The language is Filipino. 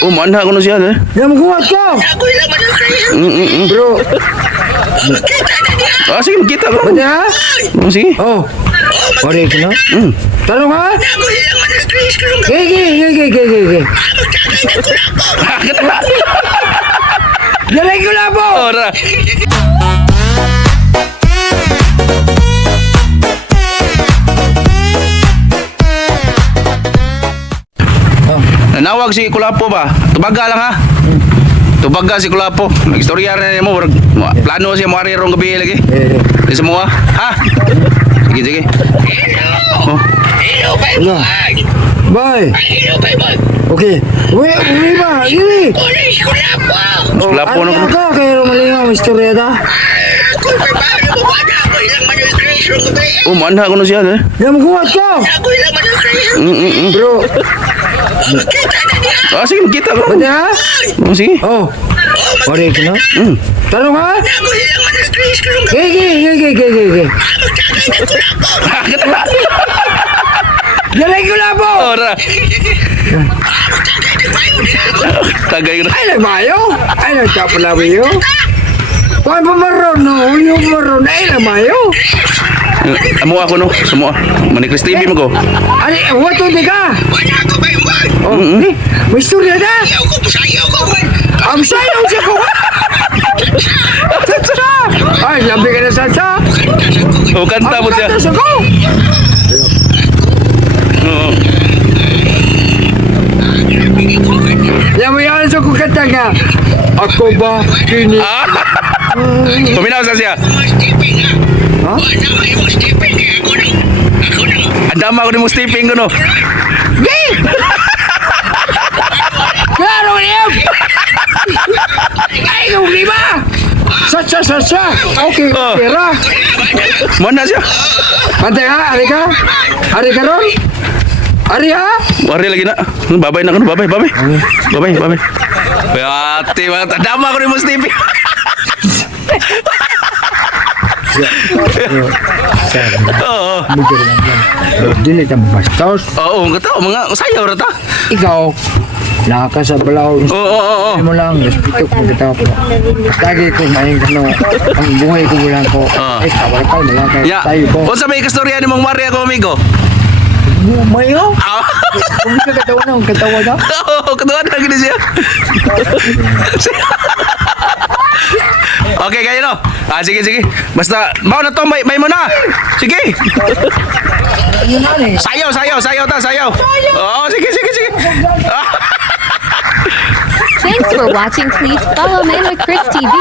Oh, manha ko na siya, eh. Yang kuat ko. Ako lang man ang Chris. Bro, Kita na niya. Ah, sige, magkita ko. pwede ha? Oh, sige. Oh, pwede ko na. Mm. Tanong ha? Ako lang man ang Chris. Kung Gigi. magtagay na ko lang po. Bakit na? Galing ko na po. Ora. Nanawag si Kulapo ba? Tubaga lang ha. Tubaga si Kulapo. Nagistorya rin mo. Plano siya mo ari rong gabi lagi. Di semua. Ha? Sige. Hello. Oh. Hello, bye-bye. Bye. Hello, bye-bye. Okay. Uy ba? Gini. Pulis ko lang po. Kulapo na ko. Ka kayo malingaw istorya ta. Ako bye-bye. Lumabada ako lang man ang Chris. Kung gabi. Oh, manha ko na siya, eh. Yang kuat ko. Ako lang man ang Chris. Bro, Kita na niya. Ah, sige, magkita ko. pwede ha? Oh, sige. Oh, pwede ko na. Mm. Tanong ha? Ako lang man ang Chris. Kung gabi. Gigi. Magtagay na ko lang po. Bakit na? Galing ko na po. Ora. Magtagay na kayo niya. Tagay na. Ay, nagmayo. Ay, nagtapalawiyo. Kuan pa maron, no? Yung maron. Ay, nagmayo. Amo ako no, semua. Manikris TV mo ko. Ay, wato di ka. Wala ako bye-bye. Oh, may istorya na. Sayaw ko. Ang sayaw siya ko. Satsa. Ay, labi ka na satsa. O kanta mo siya. Ang kanta ko. Oo. Yan mo yan sa kukanta nga. Ako ba kini? Ah! Puminaw sa siya. Ha? Andama ko ni mo stepping ko no. Di! Klaro niya! Ay, yung lima! Satsa. Okay, Oh. pera. Mana siya? Ante ha, hari ka? Hari ka ron? Hari ha? Wari lagi na. Babay na ko no, babay. Babay. Ate, andama ko ni mo stepping. Oo. Dili ta bastos. Oo, kata mga sayaw ra ta. Ikaw, naka sa balaw. Oo. Mo lang, respeto ko kita ko. Lagi ko maing ano, ang buhay ko lang ko. Ah. Ay, kawal ka, malakay Ya. tayo ko. Unsa may kastorya ni mong Maria ko amigo? Mayo? Ah. Kung hindi ka katawa na, katawa na. Oo, katuwa na gini siya. Okay, kayo no. Ah, sige. Basta, mau na to, may mo na. Sige. Yun na eh. Sayaw ta, sayaw. Oo, sige. Thanks for watching. Please follow Man with Chris TV.